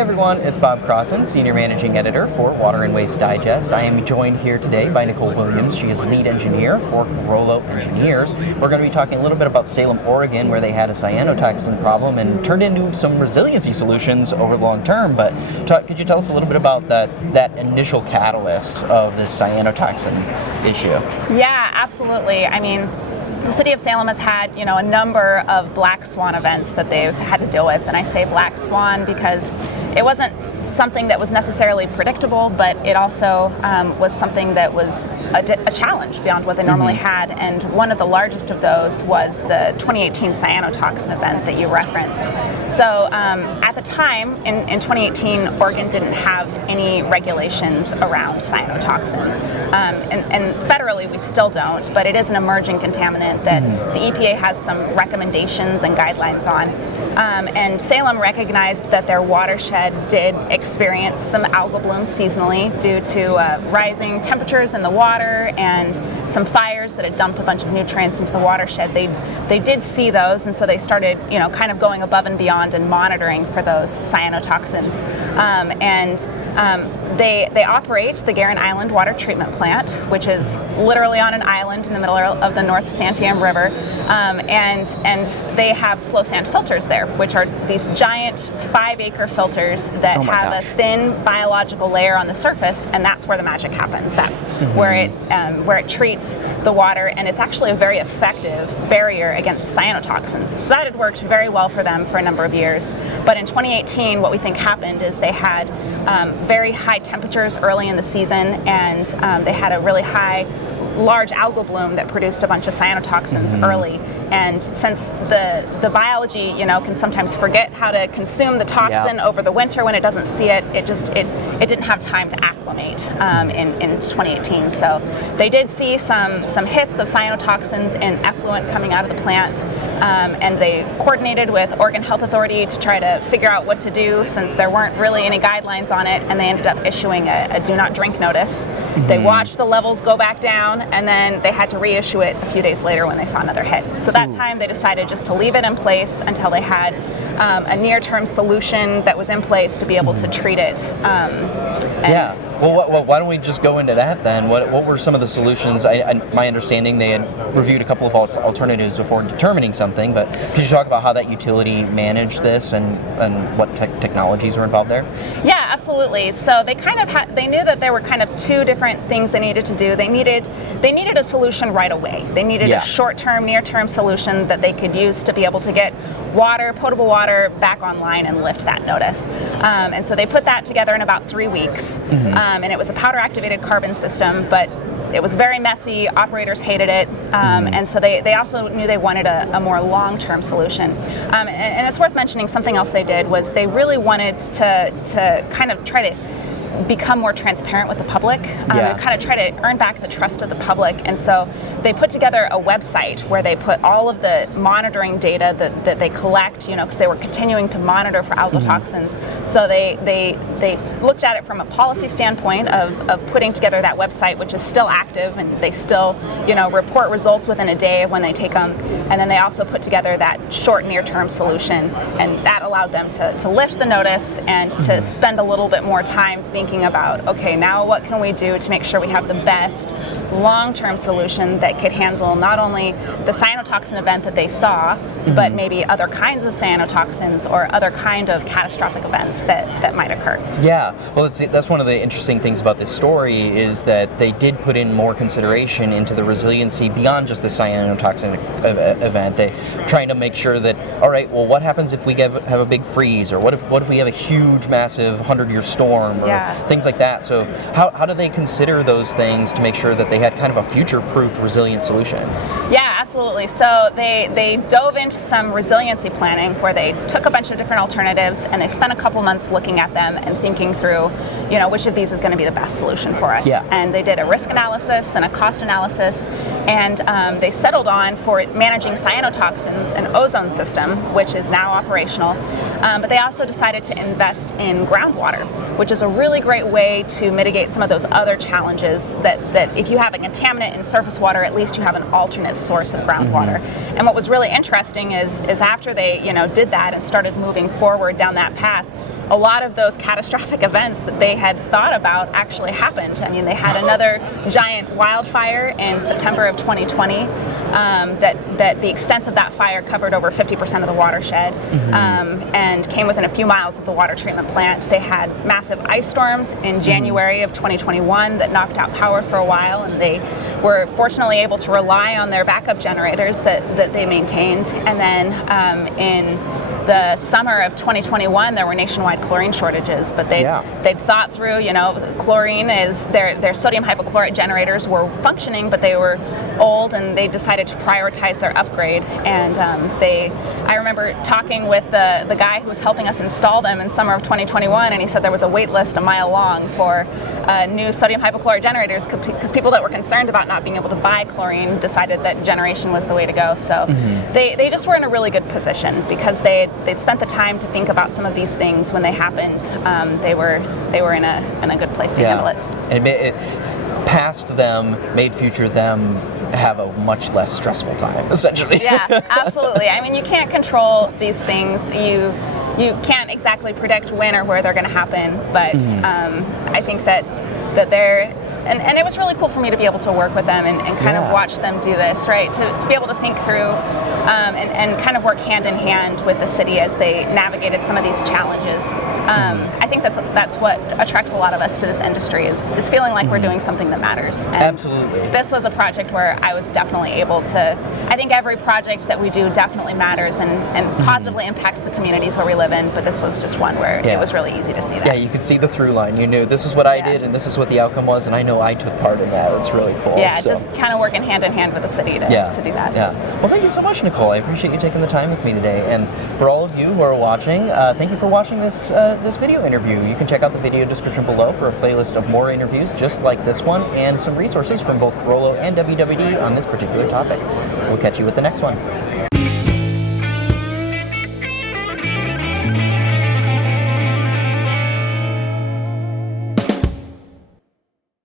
everyone, it's Bob Crossan, Senior Managing Editor for Water and Waste Digest. I am joined here today by Nicole Williams. She is Lead Engineer for Carollo Engineers. We're going to be talking a little bit about Salem, Oregon, where they had a cyanotoxin problem and turned into some resiliency solutions over the long term. But could you tell us a little bit about that initial catalyst of this cyanotoxin issue? Yeah, absolutely. I mean, the city of Salem has had, a number of black swan events that they've had to deal with, and I say black swan because it wasn't something that was necessarily predictable, but it also was something that was a challenge beyond what they normally had, and one of the largest of those was the 2018 cyanotoxin event that you referenced. So at the time, in 2018, Oregon didn't have any regulations around cyanotoxins, and federally we still don't, but it is an emerging contaminant that the EPA has some recommendations and guidelines on. And Salem recognized that their watershed did experience some algal blooms seasonally due to rising temperatures in the water and some fires that had dumped a bunch of nutrients into the watershed. They did see those, and so they started, kind of going above and beyond and monitoring for those cyanotoxins. They operate the Guerin Island Water Treatment Plant, which is literally on an island in the middle of the North Santiam River, and they have slow sand filters there, which are these giant 5-acre filters that have a thin biological layer on the surface, and that's where the magic happens. That's where it treats the water, and it's actually a very effective barrier against cyanotoxins. So that had worked very well for them for a number of years. But in 2018, what we think happened is they had very high temperatures early in the season, and they had a really large algal bloom that produced a bunch of cyanotoxins early. And since the biology, can sometimes forget how to consume the toxin over the winter when it doesn't see it, it didn't have time to acclimate in 2018. So they did see some hits of cyanotoxins in effluent coming out of the plant, and they coordinated with Oregon Health Authority to try to figure out what to do since there weren't really any guidelines on it, and they ended up issuing a do not drink notice. They watched the levels go back down, and then they had to reissue it a few days later when they saw another hit. So that time they decided just to leave it in place until they had a near-term solution that was in place to be able to treat it. Well, why don't we just go into that then? What were some of the solutions? My understanding, they had reviewed a couple of alternatives before determining something, but could you talk about how that utility managed this and what technologies were involved there? Yeah, absolutely. So they they knew that there were kind of two different things they needed to do. They needed a solution right away. They needed a short-term, near-term solution that they could use to be able to get potable water back online and lift that notice. And so they put that together in about 3 weeks. And it was a powder-activated carbon system, but it was very messy. Operators hated it, and so they also knew they wanted a more long-term solution. And it's worth mentioning something else they did was they really wanted to kind of try to become more transparent with the public, kind of try to earn back the trust of the public. And so they put together a website where they put all of the monitoring data that they collect, because they were continuing to monitor for algal toxins. So they looked at it from a policy standpoint of putting together that website, which is still active, and they still, report results within a day of when they take them. And then they also put together that short near-term solution, and that allowed them to lift the notice and to spend a little bit more time thinking about, okay, now what can we do to make sure we have the best long-term solution that could handle not only the cyanotoxin event that they saw, but maybe other kinds of cyanotoxins or other kind of catastrophic events that might occur. Yeah, well, that's one of the interesting things about this story is that they did put in more consideration into the resiliency beyond just the cyanotoxin event. They trying to make sure that, all right, well, what happens if we have a big freeze, or what if we have a huge, massive 100-year storm, or things like that. So how do they consider those things to make sure that they had kind of a future-proofed resilient solution? Yeah, absolutely. So they dove into some resiliency planning where they took a bunch of different alternatives and they spent a couple months looking at them and thinking through, which of these is going to be the best solution for us. Yeah. And they did a risk analysis and a cost analysis, and they settled on for managing cyanotoxins an ozone system, which is now operational. But they also decided to invest in groundwater, which is a really great way to mitigate some of those other challenges that if you have a contaminant in surface water, at least you have an alternate source of groundwater. And what was really interesting is after they did that and started moving forward down that path, a lot of those catastrophic events that they had thought about actually happened. I mean, they had another giant wildfire in September of 2020 that the extent of that fire covered over 50% of the watershed and came within a few miles of the water treatment plant. They had massive ice storms in January of 2021 that knocked out power for a while, and they were fortunately able to rely on their backup generators that they maintained. And then in the summer of 2021, there were nationwide chlorine shortages, but they'd thought through, chlorine is, their sodium hypochlorite generators were functioning, but they were old, and they decided to prioritize their upgrade. And I remember talking with the guy who was helping us install them in summer of 2021, and he said there was a wait list a mile long for new sodium hypochlorite generators because people that were concerned about not being able to buy chlorine decided that generation was the way to go. So they just were in a really good position because they'd spent the time to think about some of these things when they happened. They were in a good place to handle it. And it past them made future them have a much less stressful time, essentially. Yeah, absolutely. I mean, you can't control these things. You can't exactly predict when or where they're going to happen, but I think that they're, and it was really cool for me to be able to work with them and kind of watch them do this, right? To be able to think through and kind of work hand in hand with the city as they navigated some of these challenges. I think that's what attracts a lot of us to this industry is feeling like we're doing something that matters. And absolutely. This was a project where I was definitely able to, I think every project that we do definitely matters and positively impacts the communities where we live in, but this was just one where it was really easy to see that. Yeah, you could see the through line. You knew this is what I did and this is what the outcome was, and I know I took part in that. It's really cool. Yeah, just kind of working hand in hand with the city to do that. Yeah. Well, thank you so much, Nicole. I appreciate you taking the time with me today. And for all of you who are watching, thank you for watching this video interview. You can check out the video description below for a playlist of more interviews just like this one and some resources from both Carollo and WWD on this particular topic. We'll catch you with the next one.